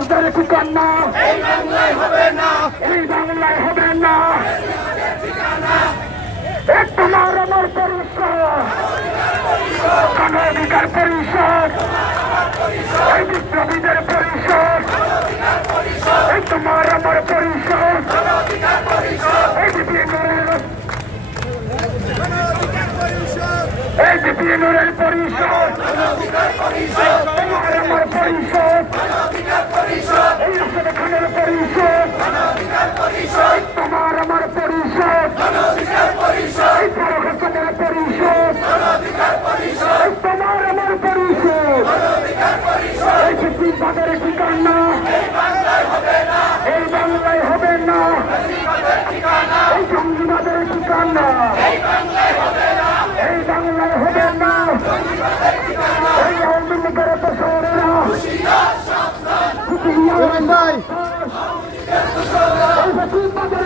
সন্ত্রাসদের ঠিকানা এই বাংলায় হবে না, এই বাংলায় হবে না। তোমার আমার পরিষদ, গণ অধিকার পরিষদ, এই বিপ্লবীদের পরিষদ, এই তোমার আমার পরিষদ, এই বিপিএনের পরিষদ, তোমার আমার পরিষদ, এই আসাদ খানের পরিষদ, তোমার আমার পরিষদ, এই ফারুক হাসানের পরিষদ, তোমার আমার পরিষদ, এই ফিসিবাদের ঠিকানা এই বাংলায় হবে না, এই জঙ্গিবাদের ঠিকানা এই বাংলায় হবে না, এই আওয়ামী লীগের দোসরেরা এই ফিসিবাদের